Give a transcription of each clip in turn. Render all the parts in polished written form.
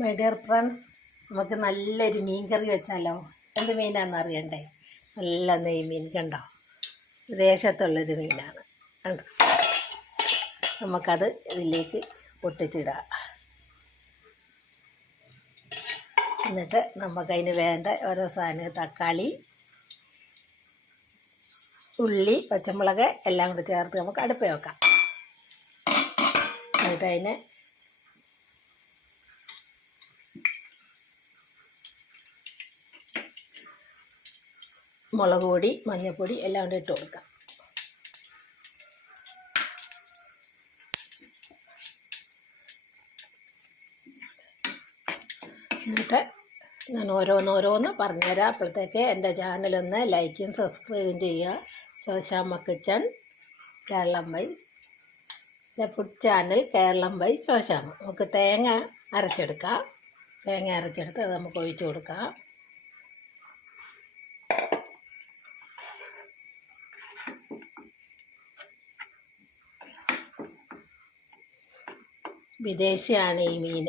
My dear friends, നമുക്ക് നല്ലൊരു മീൻ കറി വെച്ചാലോ? എന്ത് മീനാണെന്ന് അറിയണ്ടേ? നല്ല നെയ്മീൻ കണ്ടോ, വിദേശത്തുള്ളൊരു മീനാണ് കണ്ടോ. നമുക്കത് ഇതിലേക്ക് പൊട്ടിച്ചിടാം. എന്നിട്ട് നമുക്കതിന് വേണ്ട ഓരോ സാധനം, തക്കാളി, ഉള്ളി, പച്ചമുളക് എല്ലാം കൂടി ചേർത്ത് നമുക്ക് അടുപ്പ് വെക്കാം. എന്നിട്ട് അതിനെ മുളക് പൊടി, മഞ്ഞൾപ്പൊടി എല്ലാം കൂടി ഇട്ട് കൊടുക്കാം. എന്നിട്ട് ഞാൻ ഓരോന്നോരോന്ന് പറഞ്ഞുതരാം. അപ്പോഴത്തേക്ക് എൻ്റെ ചാനലൊന്ന് ലൈക്കും സബ്സ്ക്രൈബും ചെയ്യുക. Shoshamma kitchen Keralam by food channel Keralam by Shoshamma. നമുക്ക് തേങ്ങ അരച്ചെടുക്കാം. തേങ്ങ അരച്ചെടുത്ത് അത് നമുക്ക് ഒഴിച്ച് കൊടുക്കാം. വിദേശിയാണ് ഈ മീൻ.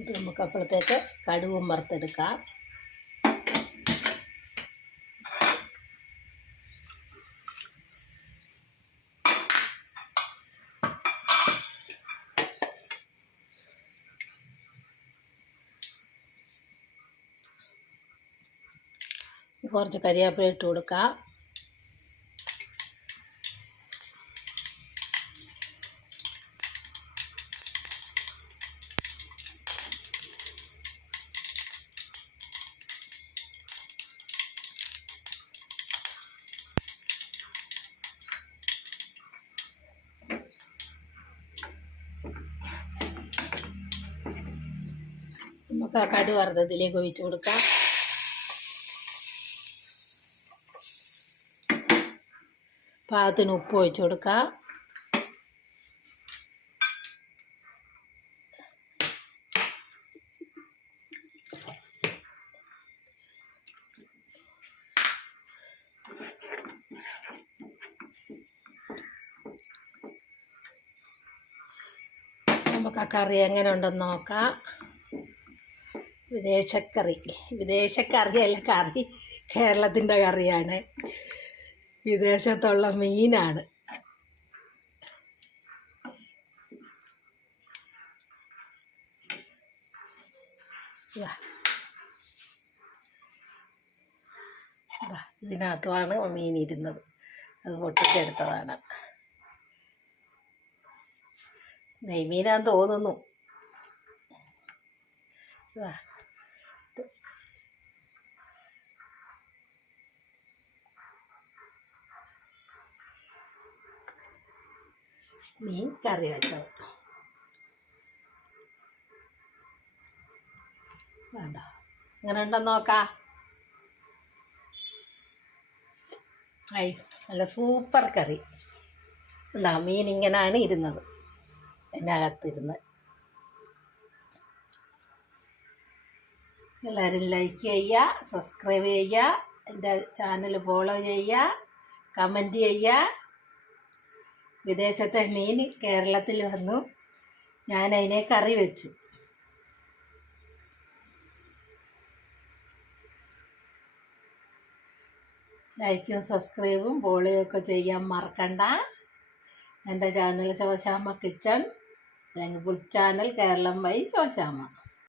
ഇത് നമുക്ക് അപ്പോഴത്തേക്ക് കടുകും വറുത്തെടുക്കാം. കുറച്ച് കരിവേപ്പില ഇട്ട് കൊടുക്കാം. നമുക്ക് ആ കടുക് വറുത്തതിലേക്ക് ഒഴിച്ച് കൊടുക്കാം. പാകത്തിന് ഉപ്പ് ഒഴിച്ച് കൊടുക്കാം. നമുക്ക് ആ കറി എങ്ങനെ ഉണ്ടെന്ന് നോക്കാം. വിദേശക്കറിയല്ല, കറി കേരളത്തിൻ്റെ കറിയാണ്. വിദേശത്തുള്ള മീനാണ്. ഇതിനകത്തുമാണ് മീൻ ഇരുന്നത്. അത് പൊട്ടിച്ചെടുത്തതാണ്. നെയ്മീനാന്ന് തോന്നുന്നു. മീൻ കറി വെച്ചത് വേണ്ട, ഇങ്ങനെ ഉണ്ടെന്ന് നോക്കാം. നല്ല സൂപ്പർ കറി ഉണ്ടാവും. മീൻ ഇങ്ങനെയാണ് ഇരുന്നത്, അതിനകത്തിരുന്ന്. എല്ലാവരും ലൈക്ക് ചെയ്യുക, സബ്സ്ക്രൈബ് ചെയ്യുക, എൻ്റെ ചാനൽ ഫോളോ ചെയ്യുക, കമൻറ്റ് ചെയ്യുക. വിദേശത്തെ മീൻ കേരളത്തിൽ വന്നു, ഞാൻ അതിനെ കറി വെച്ചു. ലൈക്കും സബ്സ്ക്രൈബും ഫോളോയും ഒക്കെ ചെയ്യാൻ മറക്കണ്ട. എൻ്റെ ചാനൽ ശോശാമ്മ കിച്ചൺ അല്ലെങ്കിൽ food channel Keralam by Shoshamma.